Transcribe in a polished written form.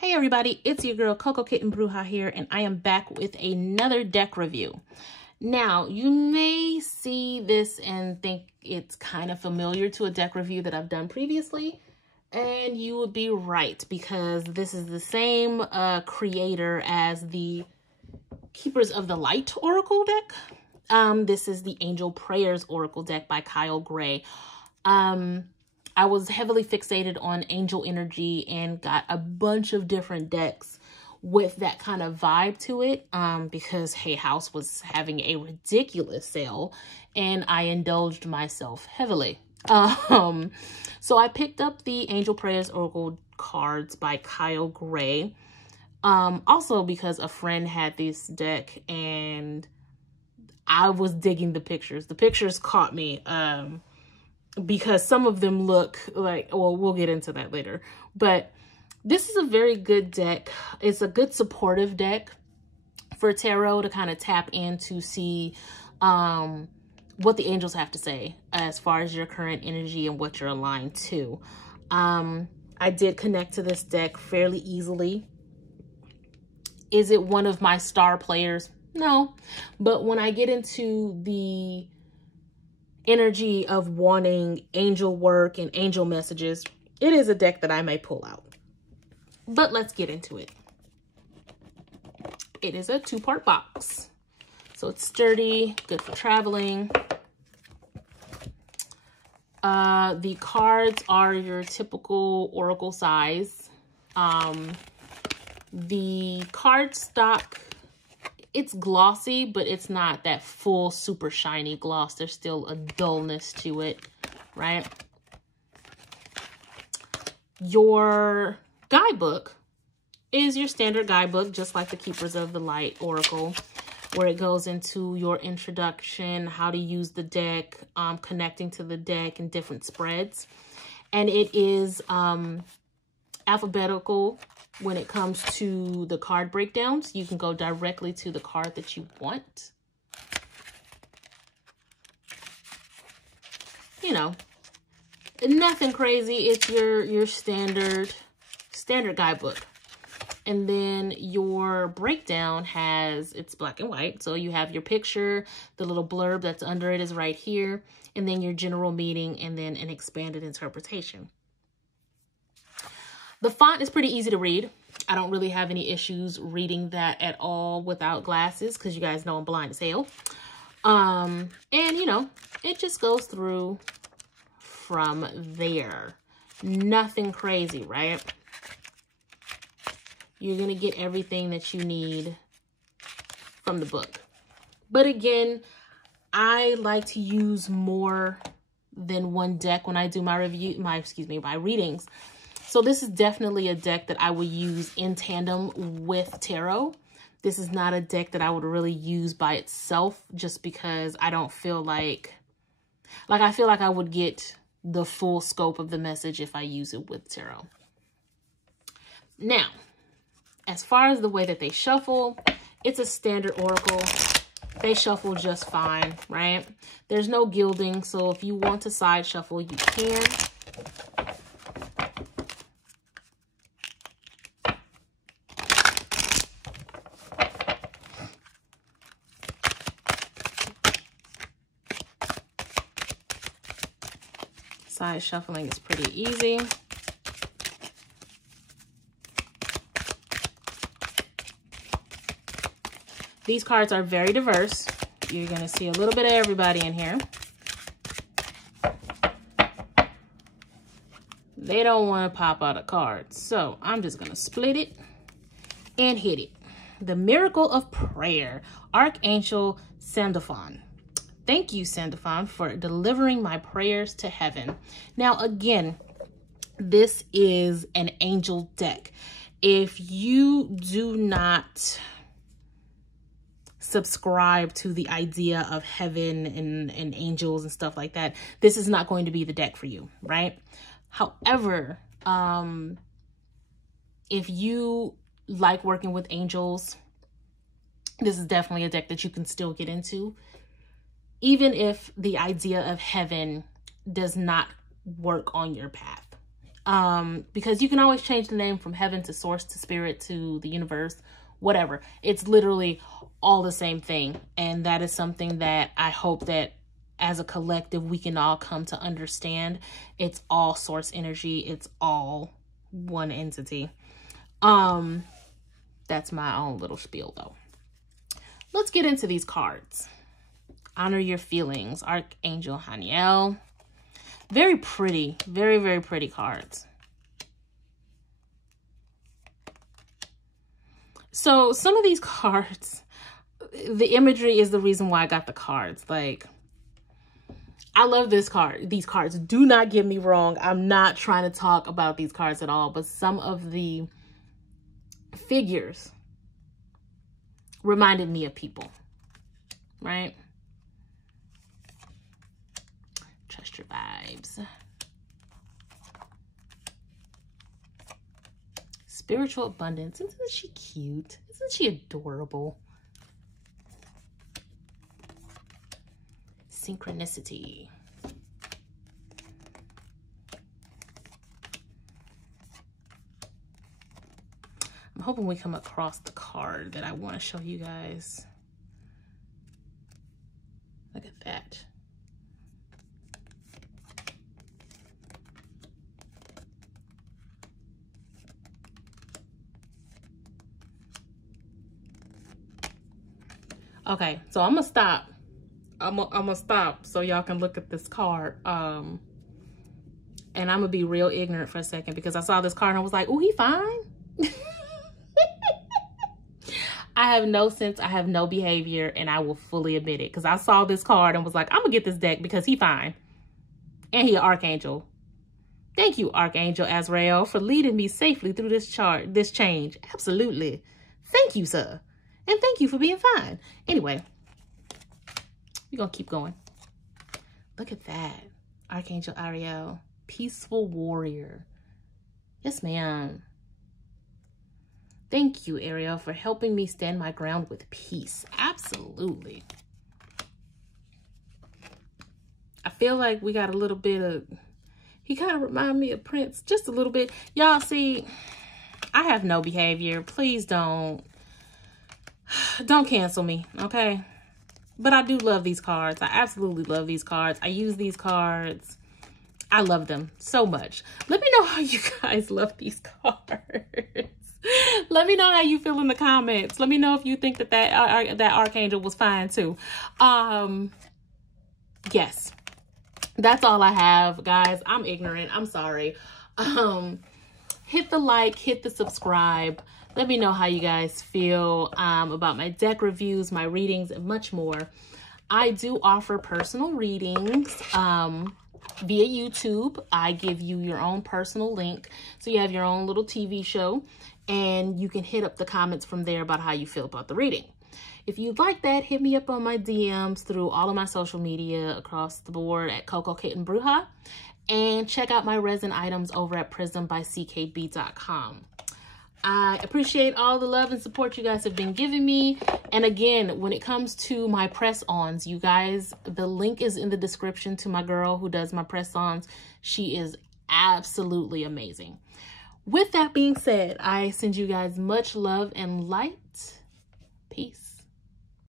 Hey everybody, it's your girl Coco Kitten Bruja here, and I am back with another deck review. Now, you may see this and think it's kind of familiar to a deck review that I've done previously, and you would be right, because this is the same creator as the Keepers of the Light Oracle deck. This is the Angel Prayers Oracle deck by Kyle Gray. I was heavily fixated on angel energy and got a bunch of different decks with that kind of vibe to it because Hay House was having a ridiculous sale and I indulged myself heavily. So I picked up the Angel Prayers Oracle cards by Kyle Gray. Also because a friend had this deck and I was digging the pictures. The pictures caught me. Because some of them look like, well, we'll get into that later. But this is a very good deck. It's a good supportive deck for tarot to kind of tap in to see what the angels have to say as far as your current energy and what you're aligned to. I did connect to this deck fairly easily. Is it one of my star players? No. But when I get into the energy of wanting angel work and angel messages, it is a deck that I may pull out. But let's get into it. It is a 2-part box. So it's sturdy, good for traveling. The cards are your typical oracle size. The card stock, it's glossy, but it's not that full, super shiny gloss. There's still a dullness to it, right? Your guidebook is your standard guidebook, just like the Keepers of the Light Oracle, where it goes into your introduction, how to use the deck, connecting to the deck and different spreads. And it is alphabetical. When it comes to the card breakdowns, you can go directly to the card that you want. You know, nothing crazy. It's your standard guidebook. And then your breakdown it's black and white. So you have your picture, the little blurb that's under it is right here, and then your general meaning, and then an expanded interpretation. The font is pretty easy to read. I don't really have any issues reading that at all without glasses because you guys know I'm blind as hell. And, you know, it just goes through from there. Nothing crazy, right? You're going to get everything that you need from the book. But again, I like to use more than one deck when I do my my readings. So this is definitely a deck that I would use in tandem with tarot. This is not a deck that I would really use by itself just because I don't feel like I feel like I would get the full scope of the message if I use it with tarot. Now, as far as the way that they shuffle, it's a standard oracle. They shuffle just fine, right? There's no gilding, so if you want to side shuffle, you can. Side shuffling is pretty easy. These cards are very diverse. You're going to see a little bit of everybody in here. They don't want to pop out a card, so I'm just going to split it and hit it. The Miracle of Prayer, Archangel Sandalphon. Thank you, Sandalphon, for delivering my prayers to heaven. Now, again, this is an angel deck. If you do not subscribe to the idea of heaven and angels and stuff like that, this is not going to be the deck for you, right? However, if you like working with angels, this is definitely a deck that you can still get into. Even if the idea of heaven does not work on your path. Because you can always change the name from heaven to source to spirit to the universe, whatever. It's literally all the same thing. And that is something that I hope that as a collective, we can all come to understand. It's all source energy. It's all one entity. That's my own little spiel though. Let's get into these cards. Honor your feelings. Archangel Haniel. Very pretty. Very, very pretty cards. So some of these cards, the imagery is the reason why I got the cards. Like, I love this card. These cards. Do not get me wrong. I'm not trying to talk about these cards at all. But some of the figures reminded me of people. Right? Trust your vibes. Spiritual abundance. Isn't she cute? Isn't she adorable? Synchronicity. I'm hoping we come across the card that I want to show you guys. Look at that. Okay, so I'm gonna stop. I'm gonna stop so y'all can look at this card. And I'm gonna be real ignorant for a second because I saw this card and I was like, "Oh, he fine." I have no sense. I have no behavior, and I will fully admit it because I saw this card and was like, "I'm gonna get this deck because he fine, and he an archangel." Thank you, Archangel Azrael, for leading me safely through this change. Absolutely, thank you, sir, and thank you for being fine. Anyway. We're going to keep going. Look at that. Archangel Ariel. Peaceful warrior. Yes, ma'am. Thank you, Ariel, for helping me stand my ground with peace. Absolutely. I feel like we got a little bit of... He kind of reminded me of Prince. Just a little bit. Y'all see, I have no behavior. Please don't cancel me, okay? But I do love these cards. I absolutely love these cards. I use these cards. I love them so much. Let me know how you guys love these cards. Let me know how you feel in the comments. Let me know if you think that that archangel was fine too. Yes. That's all I have, guys. I'm ignorant. I'm sorry. Hit the like, hit the subscribe. Let me know how you guys feel about my deck reviews, my readings, and much more. I do offer personal readings via YouTube. I give you your own personal link. So you have your own little TV show, and you can hit up the comments from there about how you feel about the reading. If you'd like that, hit me up on my DMs through all of my social media across the board at Coco Kitten Bruja. And check out my resin items over at prismbyckb.com. I appreciate all the love and support you guys have been giving me. And again, when it comes to my press-ons, you guys, the link is in the description to my girl who does my press-ons. She is absolutely amazing. With that being said, I send you guys much love and light. Peace.